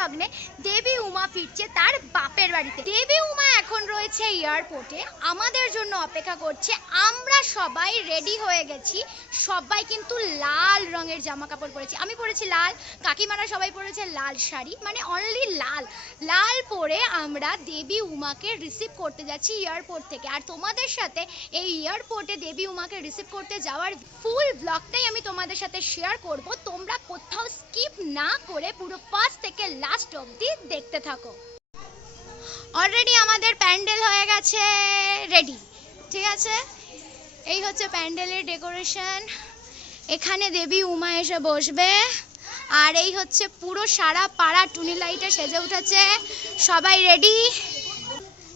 লগ্নে দেবী উমা ফিরছে তার বাপের বাড়িতে। দেবী রয়েছে এয়ারপোর্টে, আমাদের জন্য অপেক্ষা করছে, আমরা সবাই রেডি হয়ে গেছি, সবাই কিন্তু লাল রঙের জামা কাপড় পরেছি। আমি পরেছি লাল, কাকিমারা সবাই পরেছে লাল শাড়ি মানে অনলি লাল। লাল পরে আমরা দেবী উমাকে রিসিভ করতে যাচ্ছি এয়ারপোর্ট থেকে। আর তোমাদের সাথে এই এয়ারপোর্টে দেবী উমাকে রিসিভ করতে যাওয়ার ফুল ব্লগটাই আমি তোমাদের সাথে শেয়ার করব। তোমরা কোথাও স্কিপ না করে পুরো ফার্স্ট থেকে লাস্ট অবধি দেখতে থাকো। অলরেডি আমাদের প্যান্ডেল হয়ে গেছে রেডি ঠিক আছে? এই হচ্ছে প্যান্ডেলের ডেকোরেশন এখানে দেবী উমা এসে বসবে আর এই হচ্ছে পুরো সারা পাড়া টুনি লাইটে সেজে উঠেছে। সবাই রেডি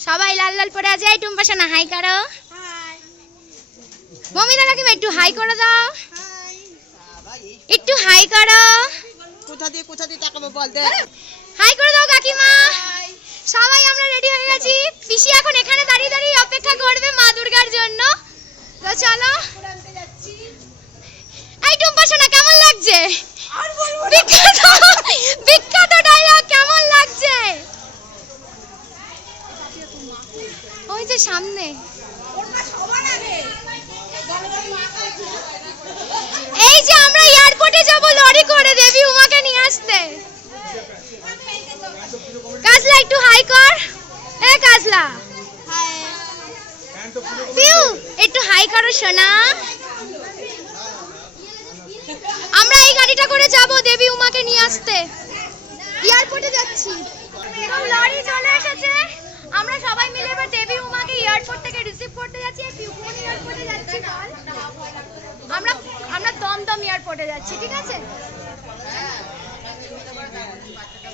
সবাই লাল লাল পরে আছে। এই টুম্পাসা না হাই করো। মমিতা কাকিমা একটু হাই করে দাও। একটু হাই করো। কোথা দিয়ে কোথা দিয়ে তাকাবো বল দে হাই করে দাও কাকিমা। সবাই আমরা রেডি হয়ে গেছি। পিসি এখন এখানে দাঁড়িয়ে দাঁড়িয়ে অপেক্ষা করবে মা দুর্গার জন্য। তো চলো। এই টুম্পা সোনা কেমন লাগছে? বিখ্যাত বিখ্যাত ডায়লগ কেমন লাগছে? ওই যে সামনে। এই যে আমরা এয়ারপোর্টে যাব লরি করে দেবী উমাকে নিয়ে আসতে। কাজলা, একটু হাই কর। এ কাজলা। পিউ একটু হাই করো, সোনা। আমরা এই গাড়িটা করে যাব দেবী উমাকে নিয়ে আসতে। এয়ারপোর্টে যাচ্ছি। লরি চলে এসেছে। আমরা সবাই মিলে এবার দেবী উমাকে এয়ারপোর্ট থেকে রিসিভ করতে যাচ্ছি। কোন এয়ারপোর্টে যাচ্ছি আমরা আমরা দমদম এয়ারপোর্টে যাচ্ছি, ঠিক আছে?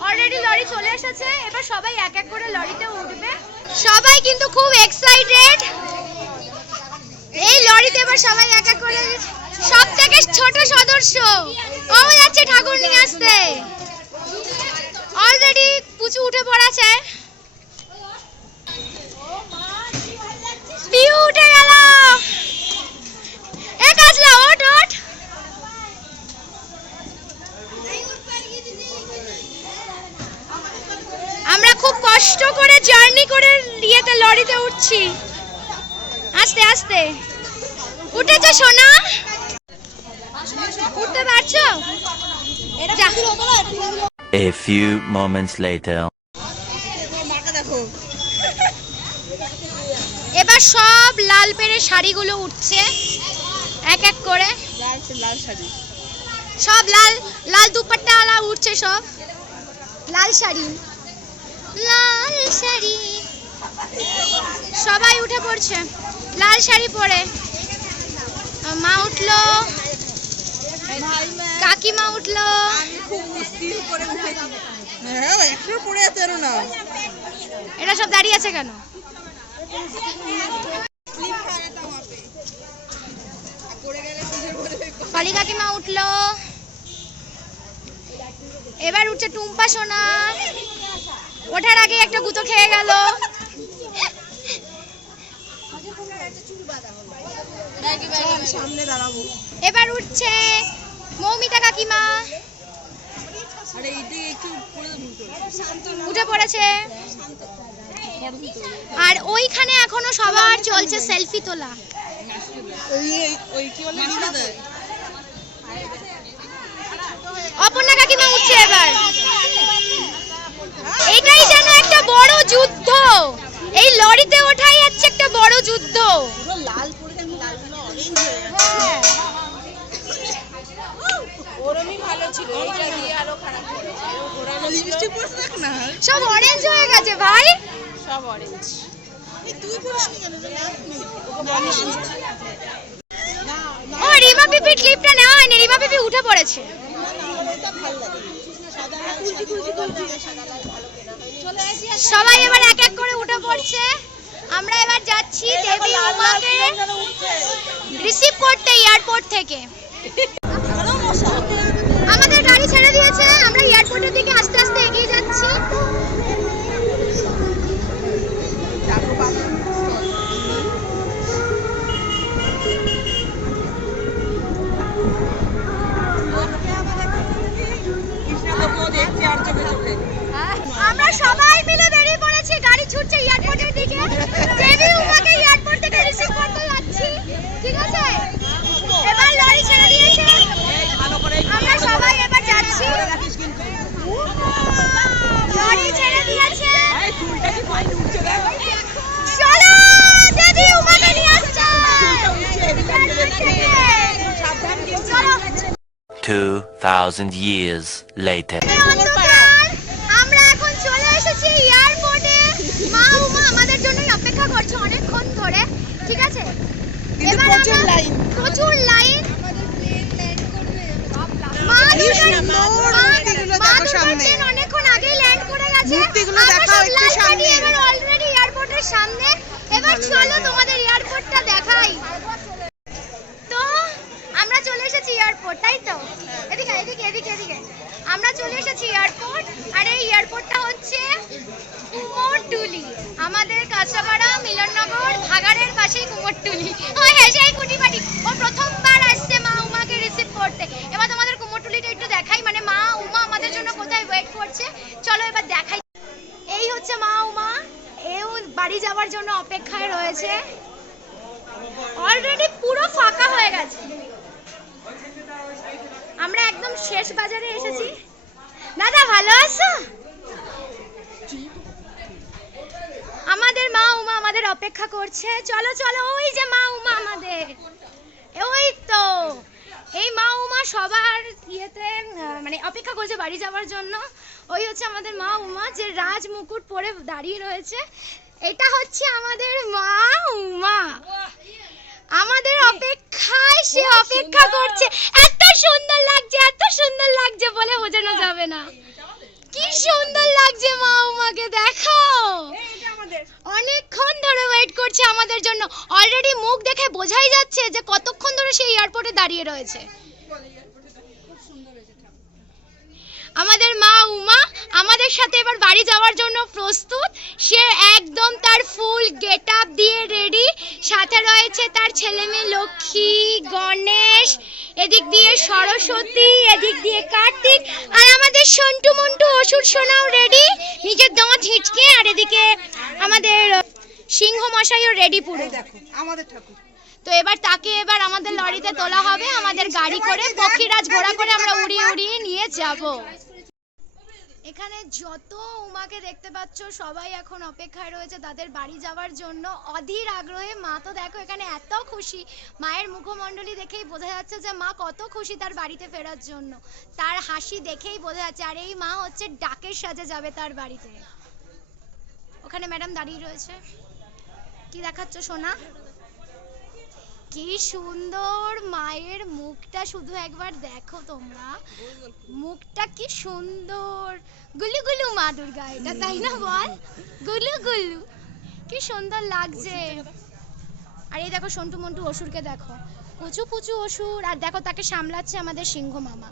অলরেডি লরি চলে এসেছে, এবার সবাই এক এক করে লরিতে উঠবে। সবাই কিন্তু খুব এক্সাইটেড এই লরিতে এবার সবাই এক এক করে সব থেকে ছোট সদস্য। কমে যাচ্ছে ঠাকুর নিয়ে আসতে? অলরেডি পুচু উঠে পড়াছে পিউ উঠে গেল এ কাজলা ওঠ ওঠ আমরা খুব কষ্ট করে জার্নি করে ইয়েতে লরিতে উঠছি। আস্তে আস্তে। উঠেছো সোনা? উঠতে পারছ। A few moments later. এবার সব লাল পেরে শাড়িগুলো উঠছে। এক এক করে। লাল লাল শাড়ি সব লাল লাল দুপাট্টা আলা উঠছে সব। লাল শাড়ি। লাল শাড়ি। সবাই উঠে পড়ছে। লাল শাড়ি পরে। মা উঠল। কাকিমা উঠল। হ্যাঁ এটা সব দাঁড়িয়ে আছে কেন? কালী কাকিমা উঠল। এবার উঠছে টুম্পা সোনা। ওঠার আগে একটা গুঁতো খেয়ে গেল। এবার উঠছে মৌমিতা কাকিমা। উঠে পড়েছে। আর ওইখানে এখনও সবার চলছে সেলফি তোলা। অপর্ণা কাকিমা উঠছে এবার। বড় যুদ্ধ। এই লরিতে ওঠাই হচ্ছে একটা বড় যুদ্ধ। লাল হয়ে গেছে ওরমই ভালো ছিল আরও খারাপ লিপস্টিক না সব অরেঞ্জ হয়ে গেছে ভাই সব অরেঞ্জ তুই ও রিমা পিপির ক্লিপটা নেওয়া হয়নি। রিমা পিপি উঠে পড়েছে। সবাই এবার এক এক করে উঠে পড়ছে। আমরা এবার যাচ্ছি দেবী উমাকে রিসিভ করতে এয়ারপোর্ট থেকে। আমাদের গাড়ি ছেড়ে দিয়েছে আমরা এয়ারপোর্টের দিকে আস্তে আস্তে এগিয়ে যাচ্ছি। ছুটছে এয়ারপোর্টের দিকে। দেবী উমাকে এয়ারপোর্ট থেকে রিসিভ করতে যাচ্ছি। ঠিক আছে? এবার লরি ছেড়ে দিয়েছে। আমরা সবাই এবার যাচ্ছি। লরি ছেড়ে দিয়েছে। চলো দেবী উমাকে নিয়ে আসছে। 2000 years later. সামনে। লাইন। অনেকক্ষণ আগেই ল্যান্ড করে গেছে। মূর্তিগুলো দেখাও একটু সামনে। এবার অলরেডি এয়ারপোর্টের সামনে। এবার চলো তোমাদের এয়ারপোর্টটা দেখাই। তো আমরা চলে এসেছি এয়ারপোর্ট তাই তো? এদিকে এদিকে এদিকে এদিকে। আমরা চলে এসেছি এয়ারপোর্ট, আর এই এয়ারপোর্টটা হচ্ছে কুমোরটুলি। আমাদের কাঁচাপাড়া মিলননগর, ভাগাড়ের পাশেই কুমোরটুলি। ও হ্যাঁ সেই কুটিবাড়ি ও প্রথমবার আসছে মা উমাকে রিসিভ করতে। এবার তোমাদের কুমোরটুলিটা একটু দেখাই মানে মা উমা আমাদের জন্য কোথায় ওয়েট করছে। চলো এবার দেখাই। এই হচ্ছে মা উমা। এও বাড়ি যাওয়ার জন্য অপেক্ষায় রয়েছে। অলরেডি পুরো ফাঁকা হয়ে গেছে। আমরা একদম শেষ বাজারে এসেছি। দাদা ভালো আছো? আমাদের মা উমা আমাদের অপেক্ষা করছে। চলো চলো ওই যে মা উমা আমাদের। ওই তো। এই মা উমা সবার ইয়েতে মানে অপেক্ষা করছে বাড়ি যাওয়ার জন্য। ওই হচ্ছে আমাদের মা উমা যে রাজ মুকুট পরে দাঁড়িয়ে রয়েছে। এটা হচ্ছে আমাদের মা উমা। আমাদের অপেক্ষায় সে অপেক্ষা করছে। যাবে না। কি সুন্দর লাগছে মা উমাকে দেখাও। অনেকক্ষণ ধরে ওয়েট করছে আমাদের জন্য। অলরেডি মুখ দেখে বোঝাই যাচ্ছে যে কতক্ষণ ধরে সেই এয়ারপোর্টে দাঁড়িয়ে রয়েছে। আমাদের মা উমা আমাদের সাথে এবার বাড়ি যাওয়ার জন্য প্রস্তুত। সে একদম তার ফুল গেট আপ দিয়ে রেডি। সাথে রয়েছে তার ছেলে মেয়ে লক্ষ্মী, গণেশ, এদিক দিয়ে সরস্বতী, এদিক দিয়ে কার্তিক, আর আমাদের সন্টু মন্টু অসুর সোনাও রেডি। নিজের দাঁত হিঁচকে আর এদিকে আমাদের সিংহ মশাইও রেডি পুরো। দেখো, আমাদের ঠাকুর। তো এবার তাকে এবার আমাদের লরিতে তোলা হবে, আমাদের গাড়ি করে, পক্ষীরাজ ঘোড়া করে আমরা উড়িয়ে উড়িয়ে নিয়ে যাব। এখানে যত উমাকে দেখতে পাচ্ছ, সবাই এখন অপেক্ষায় রয়েছে তাদের বাড়ি যাওয়ার জন্য। অধীর আগ্রহে, মা তো দেখো এখানে এত খুশি। মায়ের মুখমণ্ডলী দেখেই বোঝা যাচ্ছে যে মা কত খুশি তার বাড়িতে ফেরার জন্য। তার হাসি দেখেই বোঝা যাচ্ছে, আর এই মা হচ্ছে ডাকের সাজে যাবে তার বাড়িতে। ওখানে ম্যাডাম দাঁড়িয়ে রয়েছে। কি দেখাচ্ছ, সোনা? কি সুন্দর মায়ের মুখটা, শুধু একবার দেখো তোমরা। মুখটা কি সুন্দর। গুলু গুলু মা দুর্গা, এটা তাই না বল? গুলু গুলু। কি সুন্দর লাগছে। আর এই দেখো সন্টু মন্টু অসুরকে দেখো। কুচু পুচু অসুর, আর দেখো তাকে সামলাচ্ছে আমাদের সিংহ মামা।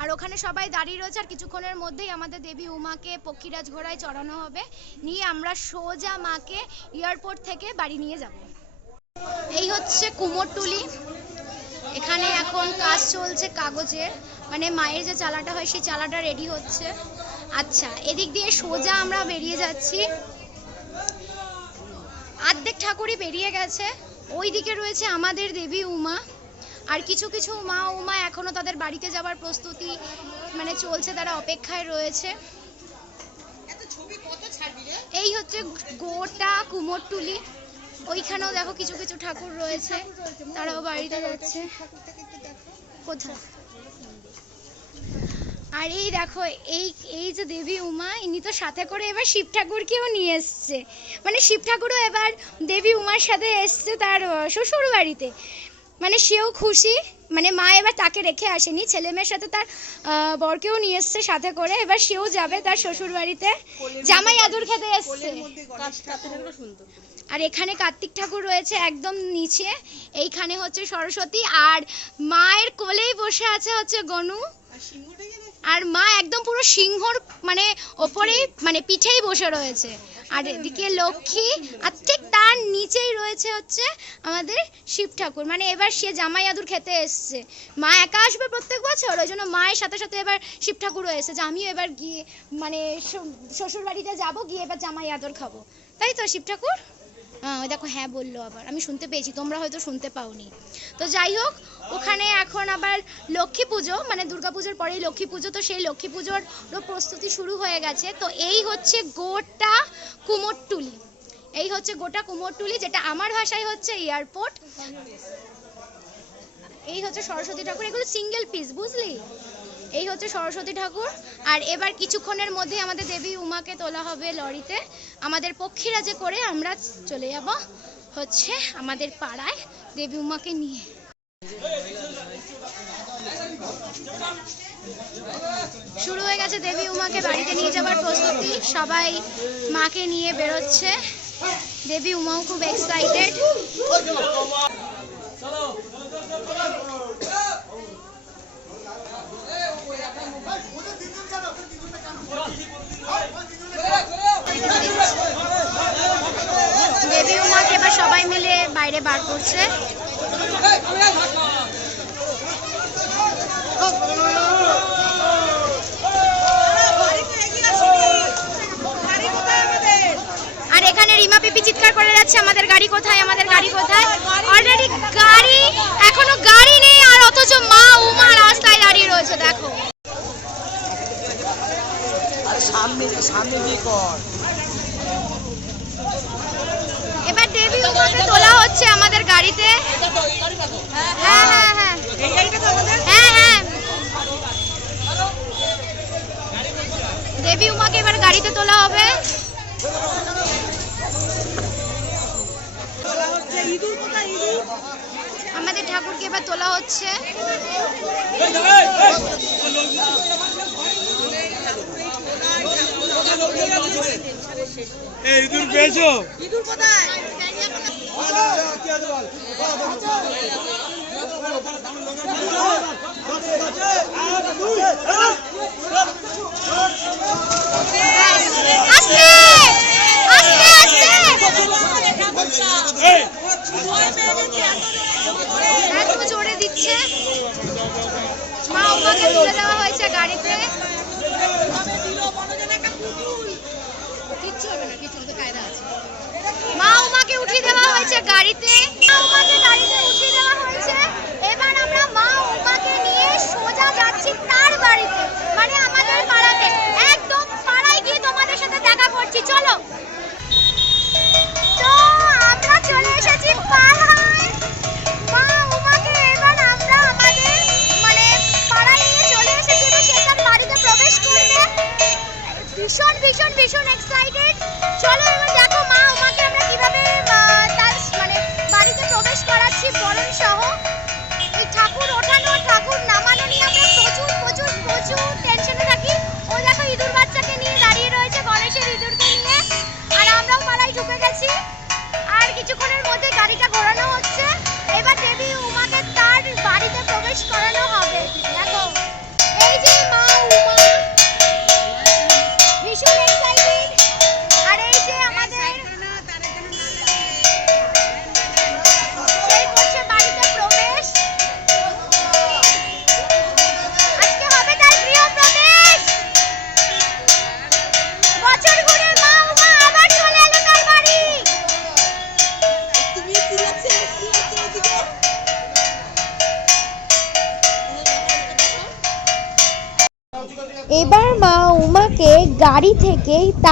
আর ওখানে সবাই দাঁড়িয়ে রয়েছে, আর কিছুক্ষণের মধ্যেই আমাদের দেবী উমাকে পক্ষীরাজ ঘোড়ায় চড়ানো হবে। নিয়ে আমরা সোজা মাকে এয়ারপোর্ট থেকে বাড়ি নিয়ে যাব। এই হচ্ছে কুমোরটুলি এখানে এখন কাজ চলছে কাগজের। মানে মায়ের যে চালাটা হয় সেই চালাটা রেডি হচ্ছে। আচ্ছা এদিক দিয়ে সোজা আমরা বেরিয়ে যাচ্ছি। আর্ধেক ঠাকুরই বেরিয়ে গেছে। ওই দিকে রয়েছে আমাদের দেবী উমা। আর কিছু কিছু মা উমা এখনও তাদের বাড়িতে যাবার প্রস্তুতি মানে চলছে তারা অপেক্ষায় রয়েছে। এই হচ্ছে গোটা কুমোরটুলি ওইখানেও দেখো কিছু কিছু ঠাকুর রয়েছে। তারাও বাড়িতে যাচ্ছে। কোথায়? আর এই দেখো, এই এই যে দেবী উমা, ইনি তো সাথে করে এবার শিব ঠাকুরকেও নিয়ে এসছে। মানে শিব ঠাকুরও এবার দেবী উমার সাথে এসছে তার শ্বশুর বাড়িতে মানে সেও খুশি। মানে মা এবার তাকে রেখে আসেনি। ছেলে মেয়ের সাথে তার বরকেও নিয়ে এসছে সাথে করে। এবার সেও যাবে তার শ্বশুর বাড়িতে জামাই আদর খেতে এসছে। আর এখানে কার্তিক ঠাকুর রয়েছে একদম নিচে। এইখানে হচ্ছে সরস্বতী। আর মায়ের কোলেই বসে আছে হচ্ছে গনু। আর মা একদম পুরো সিংহর মানে ওপরেই মানে পিঠেই বসে রয়েছে। আর এদিকে লক্ষ্মী, আর ঠিক তার নিচেই রয়েছে হচ্ছে আমাদের শিব ঠাকুর। মানে এবার সে জামাই আদুর খেতে এসছে। মা একা আসবে প্রত্যেক বছর? ওই জন্য মায়ের সাথে সাথে এবার শিব ঠাকুরও এসেছে। আমিও এবার গিয়ে মানে শ্বশুর বাড়িতে যাব, গিয়ে এবার জামাই আদর খাব। তাই তো শিব ঠাকুর? ওই দেখো হ্যাঁ বলল আবার। আমি শুনতে পেয়েছি, তোমরা হয়তো শুনতে পাওনি। তো যাই হোক, ওখানে এখন আবার লক্ষ্মী পুজো মানে দুর্গা পুজোর পরেই লক্ষ্মী পুজো, তো সেই লক্ষ্মী পুজোর প্রস্তুতি শুরু হয়ে গেছে। তো এই হচ্ছে গোটা কুমোরটুলি। এই হচ্ছে গোটা কুমোরটুলি, যেটা আমার ভাষায় হচ্ছে এয়ারপোর্ট। এই হচ্ছে সরস্বতী ঠাকুর, এগুলো সিঙ্গেল পিস বুঝলি? এই হচ্ছে সরস্বতী ঠাকুর। আর এবার কিছুক্ষণের মধ্যে আমাদের দেবী উমাকে তোলা হবে লরিতে। আমাদের পক্ষীরাজে করে, আমরা চলে যাব হচ্ছে আমাদের পাড়ায় দেবী উমাকে নিয়ে। শুরু হয়ে গেছে দেবী উমাকে বাড়িতে নিয়ে যাওয়ার প্রস্তুতি। সবাই মাকে নিয়ে বেরোচ্ছে। দেবী উমাও খুব এক্সাইটেড দেবী উমাকে এবার সবাই মিলে বাইরে বার করছে। আর এখানে রিমা পিপি চিৎকার করে যাচ্ছে, আমাদের গাড়ি কোথায়, আমাদের গাড়ি কোথায়? অলরেডি গাড়ি, এখনও গাড়ি নেই, আর অথচ মা উমা রাস্তায় দাঁড়িয়ে রয়েছে, দেখো। সামনে সামনে কর। এবার দেবী উমাকে তোলা হচ্ছে আমাদের গাড়িতে। হ্যাঁ হ্যাঁ হ্যাঁ। হ্যাঁ হ্যাঁ। দেবী উমাকে এবার গাড়িতে তোলা হবে। আমাদের ঠাকুরকে এবার তোলা হচ্ছে। এই ইঁদুর পেয়েছ? আস্তে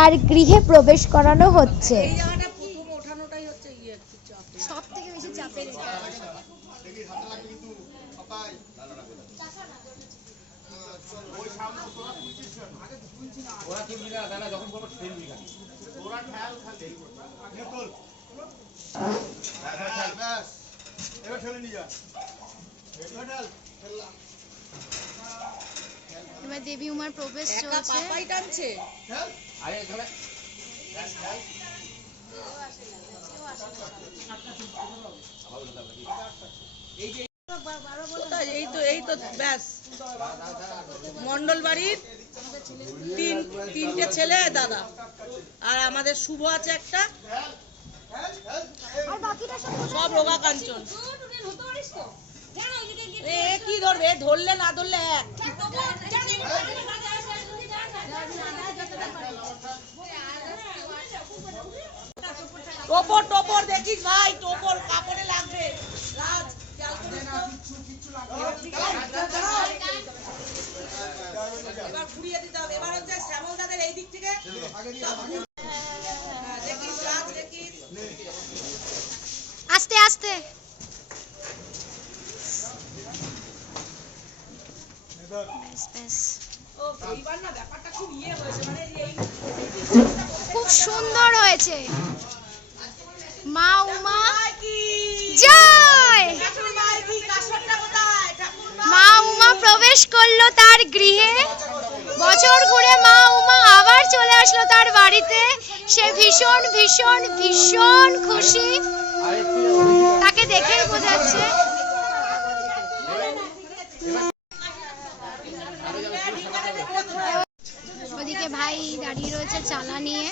তার গৃহে প্রবেশ করানো হচ্ছে। এই জায়গাটা প্রথম ওঠানোটাই এবার দেবী উমার প্রবেশ একা চলছে। পাপাই টানছে। কোথায়? এই তো এই তো ব্যাস। মন্ডল বাড়ির তিন তিনটে ছেলে দাদা। আর আমাদের শুভ আছে একটা। সব সব রোগা কাঞ্চন কি ধরবে? ধরলে না ধরলে এক। টোপর টোপর দেখিস ভাই, টোপর কাপড়ে লাগবে। রাজ। এবার ঘুরিয়ে দিতে হবে। এবার হচ্ছে শ্যামল দাদের এই দিক থেকে। দেখিস, রাজ, দেখিস। আস্তে আস্তে ব্যাস ব্যাস ও এইবার না ব্যাপারটা খুব সুন্দর হয়েছে। মা উমা মা উমা প্রবেশ করল তার গৃহে। বছর ঘুরে মা উমা আবার চলে আসলো তার বাড়িতে। সে ভীষণ ভীষণ ভীষণ খুশি। তাকে দেখেই বোঝাচ্ছে ওদিকে ভাই দাঁড়িয়ে রয়েছে চালা নিয়ে।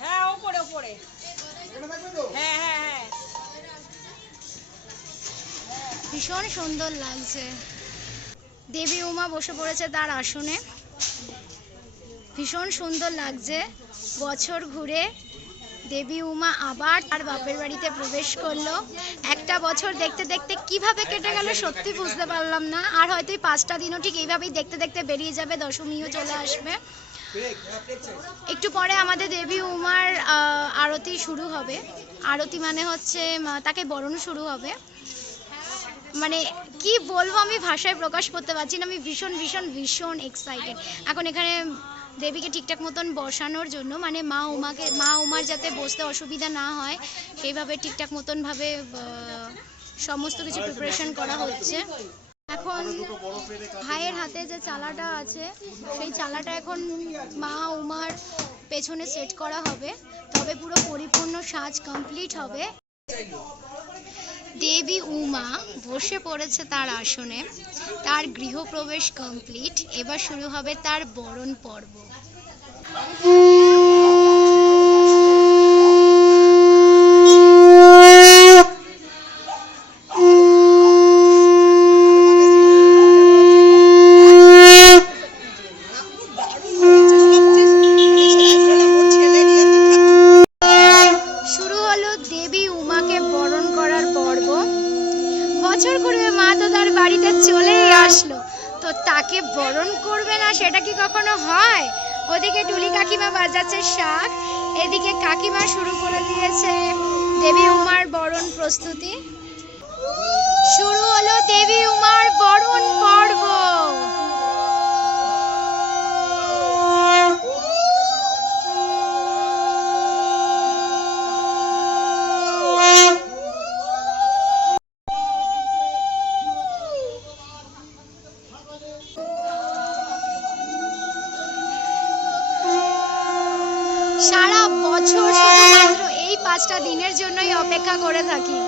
হ্যাঁ ওপরে ওপরে। হ্যাঁ হ্যাঁ হ্যাঁ। ভীষণ সুন্দর লাগছে। দেবী উমা বসে পড়েছে তার আসনে। ভীষণ সুন্দর লাগছে। বছর ঘুরে দেবী উমা আবার তার বাপের বাড়িতে প্রবেশ করল। একটা বছর দেখতে দেখতে কীভাবে কেটে গেল সত্যি বুঝতে পারলাম না। আর হয়তো এই পাঁচটা দিনও ঠিক এইভাবেই দেখতে দেখতে বেরিয়ে যাবে, দশমীও চলে আসবে। একটু পরে আমাদের দেবী উমার আরতি শুরু হবে। আরতি মানে হচ্ছে তাকে বরণ শুরু হবে। মানে কি বলব আমি ভাষায় প্রকাশ করতে পারছি না, আমি ভীষণ ভীষণ ভীষণ এক্সাইটেড এখন এখানে দেবীকে ঠিকঠাক মতন বসানোর জন্য মানে মা উমাকে, মা উমার যাতে বসতে অসুবিধা না হয়, সেইভাবে ঠিকঠাক মতন ভাবে সমস্ত কিছু প্রিপারেশন করা হচ্ছে। এখন ভাইয়ের হাতে যে চালাটা আছে, সেই চালাটা এখন মা উমার পেছনে সেট করা হবে। তবে পুরো পরিপূর্ণ সাজ কমপ্লিট হবে। দেবী উমা বসে পড়েছে তার আসনে। তার গৃহপ্রবেশ কমপ্লিট এবার শুরু হবে তার বরণ পর্ব। পাঁচটা দিনের জন্যই অপেক্ষা করে থাকি।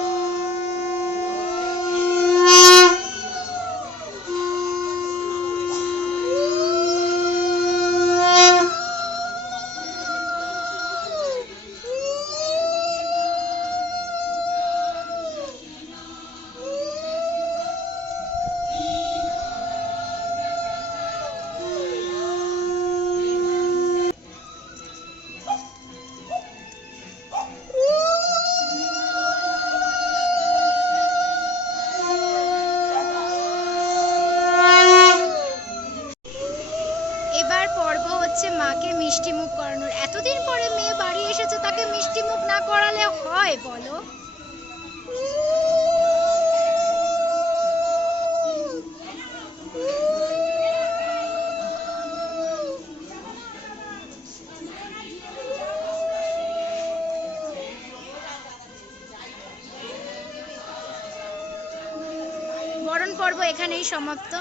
সমাপ্ত।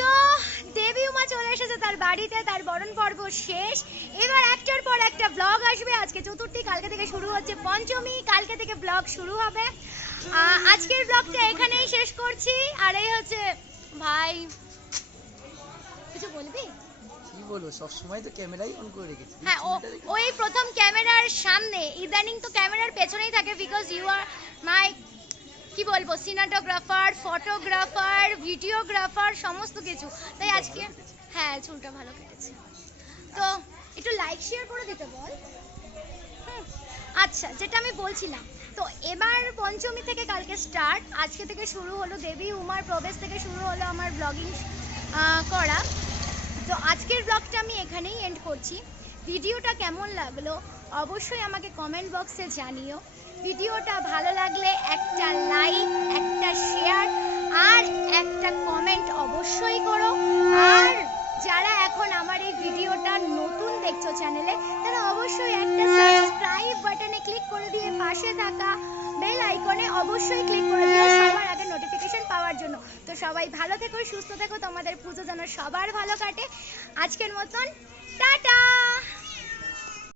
তো দেবী উমা চলে এসেছে তার বাড়িতে তার বরণ পর্ব শেষ। এবার একটার পর একটা ব্লগ আসবে। আজকে চতুর্থী কালকে থেকে শুরু হচ্ছে পঞ্চমী কালকে থেকে ব্লগ শুরু হবে। আজকের ব্লগটা এখানেই শেষ করছি। আর এই হচ্ছে ভাই কিছু বলবি? কি বলব সবসময় তো ক্যামেরাই অন করে রেখেছি। হ্যাঁ ওই প্রথম ক্যামেরার সামনে ইদানিং তো ক্যামেরার পেছনেই থাকে বিকজ ইউ আর মাই কি বলব সিনাটোগ্রাফার ফটোগ্রাফার ভিডিওগ্রাফার সমস্ত কিছু। তাই আজকে হ্যাঁ চুলটা ভালো কেটেছে। তো একটু লাইক শেয়ার করে দিতে বল। আচ্ছা যেটা আমি বলছিলাম। তো এবার পঞ্চমী থেকে কালকে স্টার্ট আজকে থেকে শুরু হলো দেবী উমার প্রবেশ থেকে শুরু হলো আমার ব্লগিং করা। তো আজকের ব্লগটা আমি এখানেই এন্ড করছি। ভিডিওটা কেমন লাগল, অবশ্যই আমাকে কমেন্ট বক্সে জানিও। ভিডিওটা ভালো লাগলে একটা লাইক, একটা শেয়ার আর একটা কমেন্ট অবশ্যই করো। আর যারা এখন আমার এই ভিডিওটা নতুন দেখছ চ্যানেলে, তারা অবশ্যই একটা সাবস্ক্রাইব বাটনে ক্লিক করে দিয়ে পাশে থাকা বেল আইকনে অবশ্যই ক্লিক করে দিও সবার আগে নোটিফিকেশন পাওয়ার জন্য। তো সবাই ভালো থেকো, সুস্থ থেকো। তোমাদের পুজো যেন সবার ভালো কাটে। আজকের মতন, টাটা!